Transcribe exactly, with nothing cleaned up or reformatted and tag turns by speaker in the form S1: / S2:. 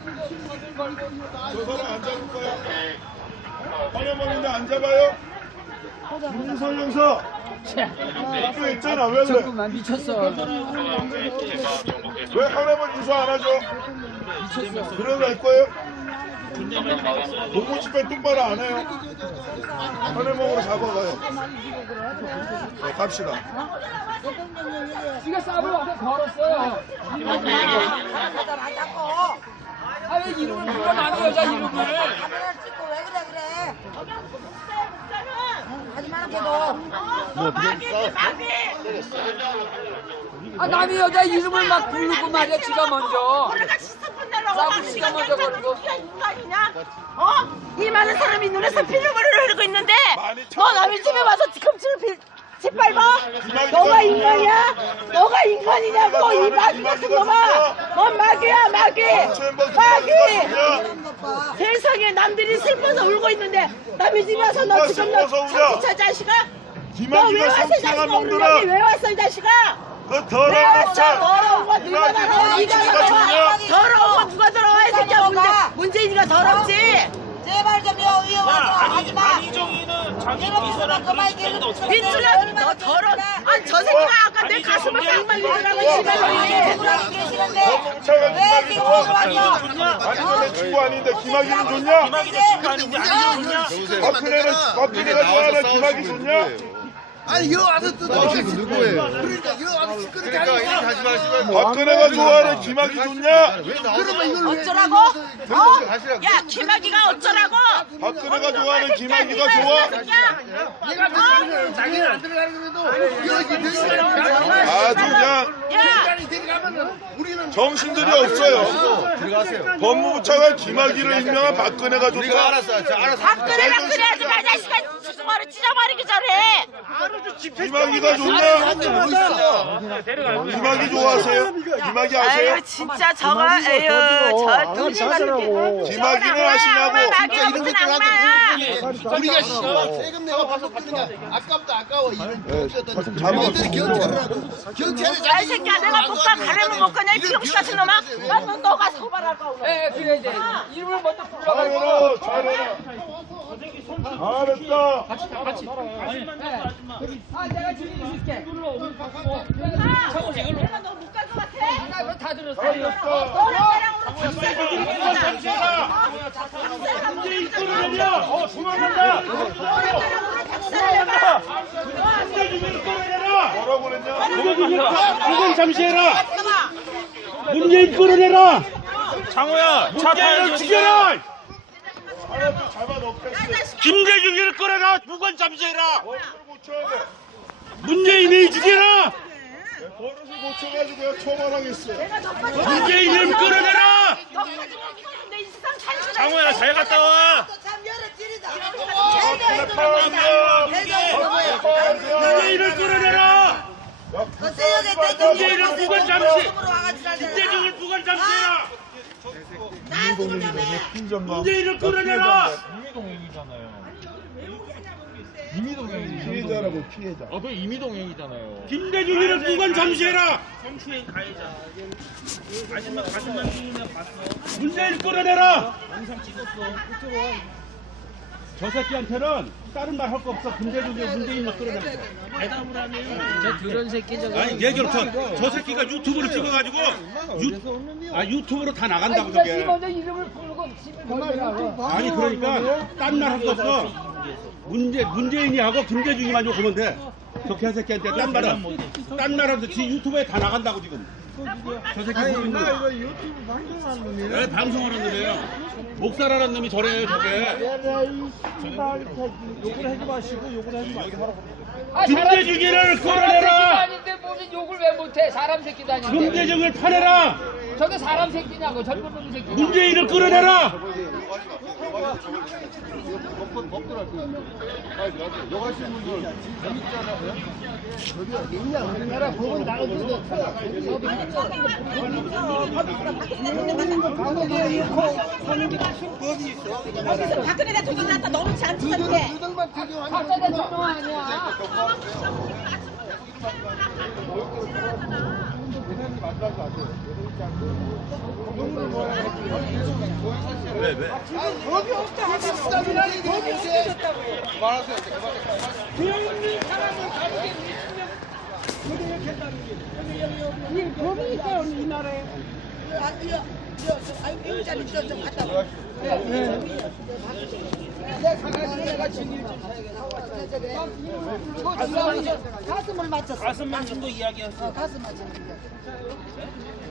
S1: 저 사람 안 잡을 거야. 화려머리인데 안 잡아요? 김민선 형사. 학교 있잖아. 왜 그래?
S2: 조금만 미쳤어.
S1: 왜 하나만 인수 안 하죠?
S2: 미쳤어.
S1: 그러갈 거예요? 농구 집회 똑바로 안 해요. 하늘목으로 잡아가요. 네, 갑시다.
S2: 지가 싸움을 완전 걸었어요. 아, 왜 이름을 불러놔, 여자 이름을.
S3: 카메라 찍고 왜 그래 그래? 하지 마라 걔도.
S2: 아, 남의 여자 이름을 막 부르고 말이야, 지가 먼저.
S4: 우리가 시스푼 내라고
S2: 싸움을 지가 먼저 걸고.
S4: 네가 인간이냐? 어? 이 많은 사람이 눈에서 피눈물을 흘리고 있는데 너 남의 집에 와서 뒤꿈치를 빌 짓밟아? 너가 인간이야? 너가 인간이냐고 이 마귀 같은 놈아! 넌 마귀야 마귀! 마귀! 세상에 남들이 슬퍼서 울고 있는데 남의 집에 와서 너 지금 너 참치 자식아? 너 왜 왔어 이 자식아? 우리 여기 왜 왔어 이 자식아?
S1: 그
S4: 왜
S1: 더러운
S4: 왔어?
S1: 목차.
S4: 더러운 거 누가 들어와? 네가 들어와? 더러운 거 누가 들어와? 이 새끼야 문제, 문재인이가 더럽지?
S3: 제발 좀 여, 위에 와서 하지 마.
S5: 이종희는 자기
S3: 이런
S5: 비서랑
S3: 비서랑 그만
S5: 그런
S3: 얘기를
S5: 짓도
S4: 빈출아 너 더러운 아니 저 새끼가 아까 내 가슴을 딱 말리더라고 지랄이
S3: 누구랑 계시는데
S1: 목차가
S3: 왜
S1: 김학이
S3: 지금
S1: 좋아?
S3: 왔어?
S1: 아니 너네 친구 아닌데 김학이는 좋냐?
S5: 김학이도 친구 아닌데 아니냐?
S1: 박근혜는 박근혜가 좋아하는 김학이 좋냐?
S6: 아니 여 와서 뜯어 누구예요? 그러니까 여 와서 시끄럽게 하는 거야.
S1: 다시 마시면 박근혜가 좋아하는 김학이 좋냐?
S6: 그러면 이걸 왜
S4: 어쩌라고? 어? 야 김학이가 어쩌라고?
S1: 박근혜가 좋아하는 김학이가 좋아?
S6: 내가 그 자기는 안 들어가는 그래도 여기 들어가는
S1: 아주 그냥
S4: 야
S6: 데려가면 우리는
S1: 정신들이 없어요.
S6: 들어가세요.
S1: 법무부차관 김학이를 임명한 박근혜가 좋다.
S6: 알았어, 알았어.
S4: 박근혜랑 그래야지 나 자식아 수승화를 찢어버리기 전에
S1: 김학이가 좋냐? 김학이 좋아하세요? 김학이 아세요?
S4: 아유 진짜 저거 에휴 저 뚱이 같은
S1: 김학이는 하시냐고?
S4: 마귀가 무슨 악마야
S6: 우리가 씨발 세금 내고 봐서 받느냐? 아깝다, 아까워. 이런 병신들
S1: 잡아.
S6: 경찰이 경찰이라고. 경찰이
S4: 야 이 새끼야 내가 못가 가려면 못 가냐 이 비용씨 같은 놈아 나는 너가 소발할 거 오늘
S2: 예, 그래, 이제. 이름을 먼저
S1: 잘해라,
S2: 불러가지고.
S1: 잘해라. 잘했다.
S2: 아, 내가 주인 줄게.
S4: 내가 너 못 갈 것 같아
S2: 나 이거 다 들었어.
S1: 잘했어.
S4: 너랑 나랑 오늘 작살이야
S1: 문제 이끌어내려. 어, 도망간다. 뭐라고 그랬냐?
S7: 이건 잠시 해라. 문재인 끌어내라.
S5: 장호야 차
S7: 문재인을
S5: 타야지.
S7: 죽여라.
S1: 하나도 잡아놓겠어.
S7: 김대중을 끌어라. 무건 잠시 해라.
S1: 버릇을 고쳐야 돼.
S7: 문재인을 죽여라.
S1: 버릇을 고쳐가지고 처벌하겠어.
S7: 문재인을 끌어내라.
S5: 장호야 잘 갔다 와.
S3: 참 열어 찌르자.
S7: 문재인을 끌어내라.
S3: 거세역에
S7: 문재인을
S3: 대통령
S7: 무건 잠시.
S3: 와가지고
S7: 김대중을 무건 잠시 해라.
S1: 팀장관.
S7: 문재인을 끌어내라.
S1: 피해자라고 피해자.
S5: 어, 그 이미동행이잖아요.
S7: 김대중을 무건 잠시 해라.
S5: 성추행 가해자. 아줌마 가슴만 휘면 봤어.
S7: 문재인 끌어내라. 저 새끼한테는 다른 말 할 거 없어. 김대중이 문재인을 끌어내라.
S5: 대답을 하면
S2: 저 그런 새끼 저거.
S7: 아니 얘기를 더. 저 새끼가 유튜브를 찍어가지고 유, 아 유튜브로 다
S2: 아,
S7: 나간다고
S2: 이것이
S7: 저게.
S2: 먼저 이름을 부르고 집을 걸더라고.
S7: 아니 그러니까 딴 말 할 거 없어. 문재 문재인이 하고 김대중이만 욕하면 돼. 저 개새끼한테 딴 말은 딴 말하면서 지 유튜브에 다 나간다고 지금. 저 새끼 보고 있는 거.
S6: 유튜브 방송하는 놈이야.
S7: 왜 방송하는 놈이에요? 목사라는 놈이 저래요 저게.
S6: 욕을 하지 마시고 욕을 하지 마시고.
S2: 아,
S7: 김대중이를
S2: 사람 새끼도
S7: 끌어내라.
S2: 아닌데 무슨 욕을 왜 못해? 사람 새끼도 아닌데.
S7: 김대중을 파내라.
S2: 저게 사람 새끼냐고 젊은 놈 새끼.
S7: 문재인을 끌어내라.
S4: 박근혜 대통령 나한테 너무 잔치한테
S6: 두들만 되게
S2: 박사 대통령 아니야.
S6: 욕을
S5: 왜 왜?
S6: 법이 없다 하잖아. 법이 없어졌다고. 그만하세요.
S4: 죄없는 사람을 다르게 믿으면 그게 이렇게 한다는 게. 이 법이 있어요 이 나라에.
S3: 아, 이거, 저, 저, 아유, 배우자님 저, 저 갖다 봐. 가슴을 맞췄어.
S5: 가슴 만진 거 이야기하세요.
S3: 가슴 맞췄는데.